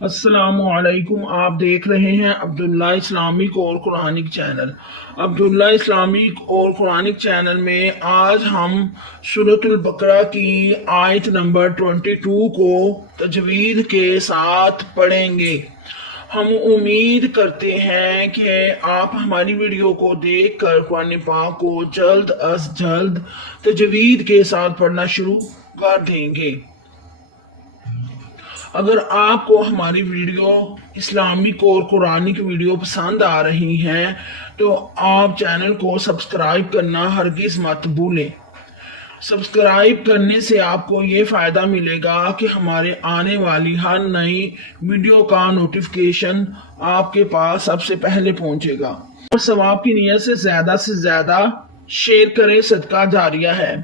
السلام علیکم، آپ دیکھ رہے ہیں عبداللہ اسلامک اور قرآنک چینل۔ عبداللہ اسلامک اور قرآنک چینل میں آج ہم سورۃ البقرہ کی آیت نمبر 22 کو تجوید کے ساتھ پڑھیں گے۔ ہم امید کرتے ہیں کہ آپ ہماری ویڈیو کو دیکھ کر قرآن پاک کو جلد از جلد تجوید کے ساتھ پڑھنا شروع کر دیں گے۔ اگر آپ کو ہماری ویڈیو اسلامک اور قرآنک ویڈیو پسند آ رہی ہیں تو آپ چینل کو سبسکرائب کرنا ہرگز مت بھولیں۔ سبسکرائب کرنے سے آپ کو یہ فائدہ ملے گا کہ ہمارے آنے والی ہر نئی ویڈیو کا نوٹیفیکیشن آپ کے پاس سب سے پہلے پہنچے گا۔ اور ثواب کی نیت سے زیادہ شیئر کریں، صدقہ جاریہ ہے۔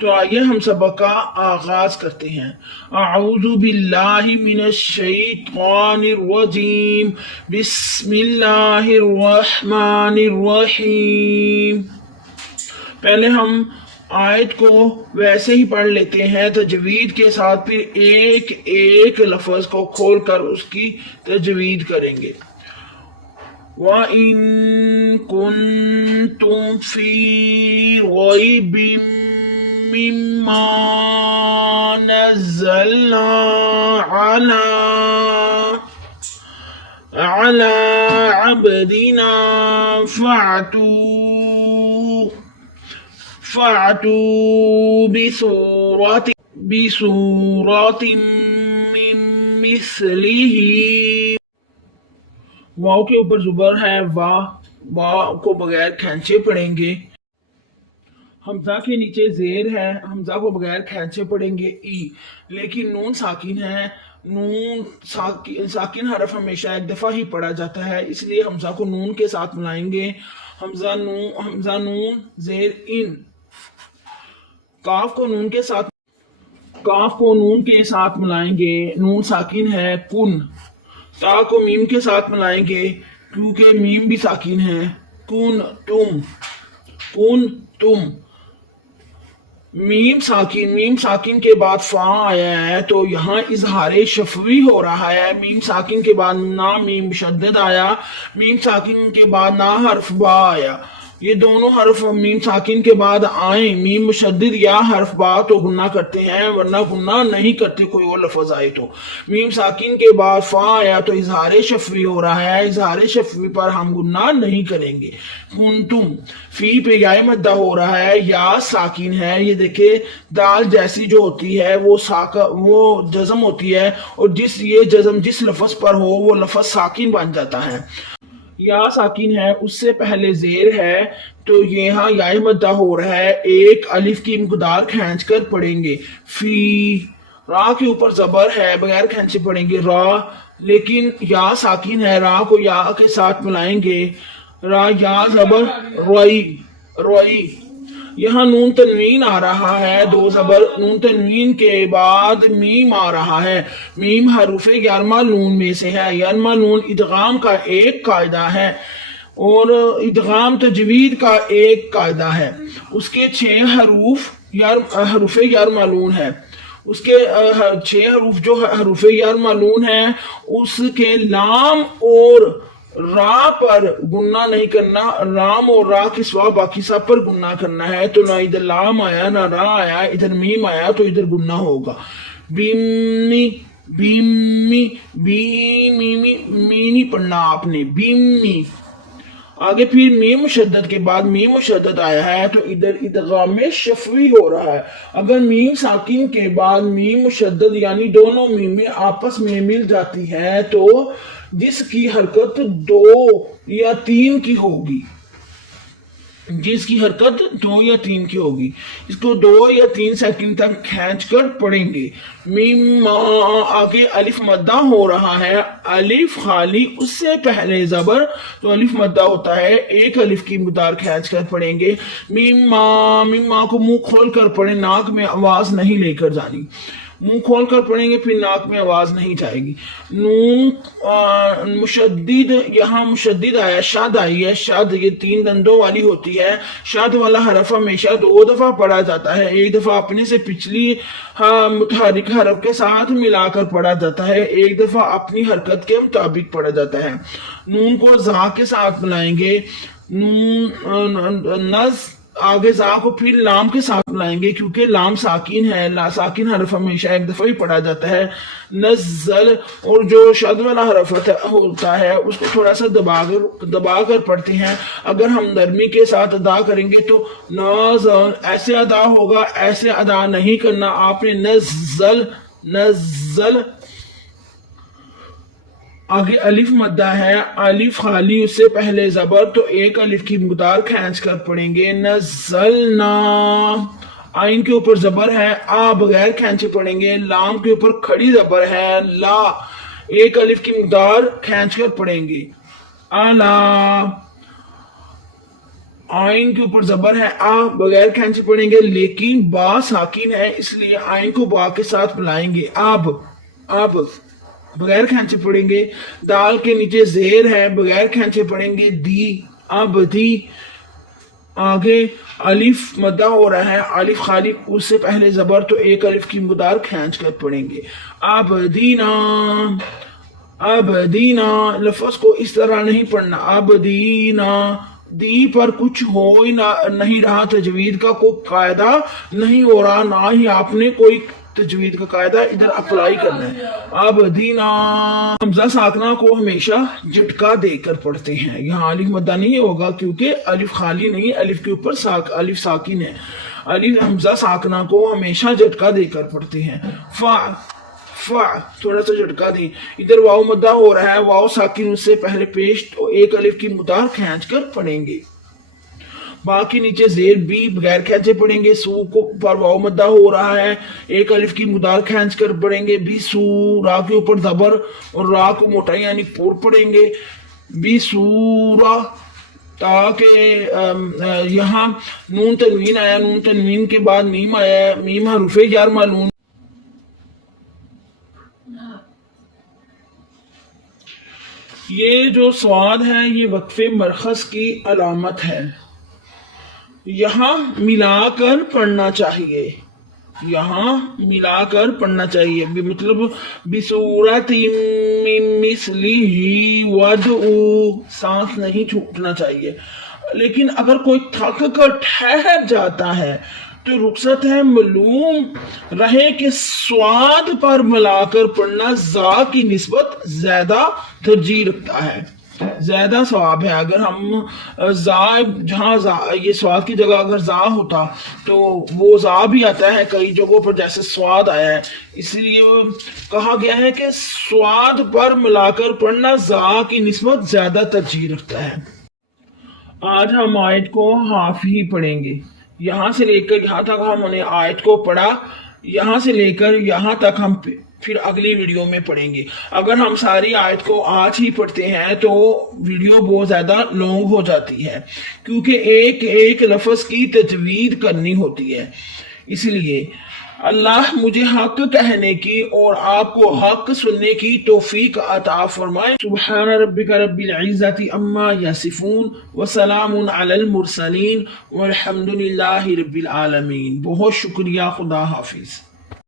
تو آئیے ہم سبق کا آغاز کرتے ہیں۔ اعوذ باللہ من الشیطان الرجیم، بسم اللہ الرحمن الرحیم۔ پہلے ہم آیت کو ویسے ہی پڑھ لیتے ہیں تجوید کے ساتھ، پھر ایک ایک لفظ کو کھول کر اس کی تجوید کریں گے۔ وَإِن كُنتُمْ فِي رَيْبٍ مما نزلنا على عبدنا فأتوا بسورة من مثله۔ واو کے اوپر زبر ہے، واو کو بغیر کھینچے پڑھیں گے۔ حمزہ کے نیچے زیر ہے، حمزہ کو بغیر کھینچے پڑھیں گے ای، لیکن نون ساکن ہے۔ نون ساکن حرف ہمیشہ ایک دفعہ ہی پڑھا جاتا ہے، اس لیے حمزہ کو نون کے ساتھ ملائیں گے۔ حمزہ نون زیر ان۔ کاف کو نون کے ساتھ ملائیں گے، نون ساکن ہے کن۔ تا کو میم کے ساتھ ملائیں گے کیونکہ میم بھی ساکن ہے، کن تم۔ میم ساکن کے بعد فا آیا ہے تو یہاں اظہار شفوی ہو رہا ہے۔ میم ساکن کے بعد نہ میم مشدد آیا، میم ساکن کے بعد نہ حرف با آیا۔ یہ دونوں حرف میم ساکن کے بعد آئیں، میم مشدد یا حرف با تو گناہ کرتے ہیں، ورنہ گناہ نہیں کرتے کوئی اور لفظ آئے تو۔ میم ساکن کے بعد فا آیا تو اظہار شفوی ہو رہا ہے، اظہار شفوی پر ہم گناہ نہیں کریں گے۔ کنتم، فی پہ یا مدہ ہو رہا ہے، یا ساکن ہے۔ یہ دیکھیں دال جیسی جو ہوتی ہے وہ جزم ہوتی ہے، اور یہ جزم جس لفظ پر ہو وہ لفظ ساکن بن جاتا ہے۔ یا ساکن ہے، اس سے پہلے زیر ہے تو یہاں یا مدہ ہو رہا ہے، ایک الف کی مقدار کھینچ کر پڑھیں گے۔ فی، را کے اوپر زبر ہے، بغیر کھینچے پڑھیں گے را، لیکن یا ساکن ہے، را کو یا کے ساتھ ملائیں گے۔ را یا زبر روئی۔ یہاں نون تنوین آ رہا ہے، دو زبر، نون تنوین کے بعد میم آ رہا ہے۔ میم حروف یرمہ نون میں سے ہے۔ یرمہ نون ادغام کا ایک قاعدہ ہے اور ادغام تجوید کا ایک قاعدہ ہے۔ اس کے 6 حروف یرمہ نون ہے۔ اس کے 6 حروف جو حروف یرمہ نون ہے، اس کے لام اور را پر گناہ نہیں کرنا، رام اور را کے سوا باقی سب پر گناہ کرنا ہے۔ تو نہ ادھر لام آیا نہ را آیا، ادھر میم آیا تو ادھر گناہ ہوگا۔ بیمی نہیں پڑھنا آپ نے، بیمی۔ آگے پھر میم مشدد کے بعد میم مشدد آیا ہے تو ادھر ادغام شفوی ہو رہا ہے۔ اگر میم ساکن کے بعد میم مشدد یعنی دونوں میمیں آپس میں مل جاتی ہیں تو جس کی حرکت 2 یا 3 کی ہوگی، اس کو 2 یا 3 سیکنڈ تک کھینچ کر پڑھیں گے۔ میم آگے الف مدہ ہو رہا ہے، الف خالی، اس سے پہلے زبر تو الف مدہ ہوتا ہے، ایک الف کی مقدار کھینچ کر پڑھیں گے۔ میم کو منہ کھول کر پڑھیں، ناک میں آواز نہیں لے کر جانی۔ منہ کھول کر پڑھیں گے، پھر ناک میں آواز نہیں جائے گی۔ نون مشدد، یہاں مشدد آیا، شد آئی ہے، شد یہ 3 دندوں والی ہوتی ہے۔ شد والا حرف ہمیشہ 2 دفعہ پڑھا جاتا ہے، ایک دفعہ اپنے سے پچھلی متحرک حرف کے ساتھ ملا کر پڑھا جاتا ہے، ایک دفعہ اپنی حرکت کے مطابق پڑھا جاتا ہے۔ نون کو زا کے ساتھ ملائیں گے، نز آگے زا کو پھر لام کے ساتھ ملائیں گے، کیونکہ لام ساکن ہے، ساکن حرف ہمیشہ ایک دفعہ ہی پڑھا جاتا ہے۔ نزل، اور جو شد والا حرف ہوتا ہے اس کو تھوڑا سا دبا کر پڑھتے ہیں، اگر ہم نرمی کے ساتھ ادا کریں گے تو نازل ایسے ادا ہوگا، ایسے ادا نہیں کرنا آپ نے، نزل نزل۔ آگے الف مدہ ہے، الف خالی، اس سے پہلے زبر، تو ایک الف کی مقدار کھینچ کر پڑھیں گے، نزلنا۔ آئین کے اوپر زبر ہے، آ بغیر کھینچے پڑھیں گے، لام کے اوپر کھڑی زبر ہے، لا، ایک الف کی مقدار کھینچ کر پڑھیں گے، الا۔ آئین کے اوپر زبر ہے، آ بغیر کھینچے پڑھیں گے، لیکن با ساکن ہے اس لیے آئین کو با کے ساتھ ملائیں گے، اب اب بغیر کھینچے پڑھیں گے۔ دال کے نیچے زیر ہے، بغیر کھینچے پڑھیں گے، دی، اب دی۔ آگے الف مدہ ہو رہا ہے، الف خالی، اس سے پہلے زبر، تو ایک الف کی مقدار کھینچ کر پڑھیں گے، اب دینا اب دینا۔ لفظ کو اس طرح نہیں پڑھنا، اب دینا، دی پر کچھ ہو ہی نہیں رہا، تجوید کا کوئی قاعدہ نہیں ہو رہا، نہ ہی آپ نے کوئی تجوید کا قاعدہ ادھر اپلائی کرنا ہے۔ اب دینا، حمزہ ساکنہ کو ہمیشہ جھٹکا دے کر پڑھتے ہیں، یہاں الف مدہ نہیں ہوگا کیونکہ الف خالی نہیں، الف کے اوپر الف ساکن ہے، الف حمزہ ساکنہ کو ہمیشہ جھٹکا دے کر پڑھتے ہیں۔ فا فا تھوڑا سا جھٹکا دیں، ادھر واو مدہ ہو رہا ہے، واو ساکن اس سے پہلے پیش، تو ایک الف کی مقدار کھینچ کر پڑھیں گے۔ باقی نیچے زیر بھی بغیر کھینچے پڑھیں گے، سو کو پر واو مدہ ہو رہا ہے، ایک الف کی مقدار کھینچ کر پڑھیں گے، بھی سو، را کے اوپر زبر اور را کو موٹا یعنی پور پڑھیں گے، بھی سورا۔ تاکہ یہاں نون تنوین آیا، نون تنوین کے بعد میم آیا ہے، میم حروف جر معلوم۔ یہ جو سواد ہے یہ وقف مرخص کی علامت ہے، یہاں ملا کر پڑھنا چاہیے، یہاں ملا کر پڑھنا چاہیے، مطلب بصورت مثلہ ودعو، سانس نہیں چھوٹنا چاہیے۔ لیکن اگر کوئی تھک کر ٹھہر جاتا ہے تو رخصت ہے معلوم رہے کہ سواد پر ملا کر پڑھنا زا کی نسبت زیادہ ترجیح رکھتا ہے، زیادہ ثواب ہے۔ اگر ہم زا، جہاں زا یہ سواد کی جگہ اگر زا ہوتا تو وہ زا بھی آتا ہے کئی جگہوں پر جیسے سواد آیا ہے، اس لیے کہا گیا ہے کہ سواد پر ملا کر پڑھنا زا کی نسبت زیادہ ترجیح رکھتا ہے۔ آج ہم آیت کو ہاف ہی پڑھیں گے، یہاں سے لے کر یہاں تک ہم نے آیت کو پڑھا، یہاں سے لے کر یہاں تک ہم پھر اگلی ویڈیو میں پڑھیں گے۔ اگر ہم ساری آیت کو آج ہی پڑھتے ہیں تو ویڈیو بہت زیادہ لانگ ہو جاتی ہے، کیونکہ ایک ایک لفظ کی تجوید کرنی ہوتی ہے، اس لیے اللہ مجھے حق کہنے کی اور آپ کو حق سننے کی توفیق عطا فرمائے۔ سبحان ربک رب العزت عما یصفون وسلام علی المرسلین والحمد للہ رب العالمین۔ بہت شکریہ، خدا حافظ۔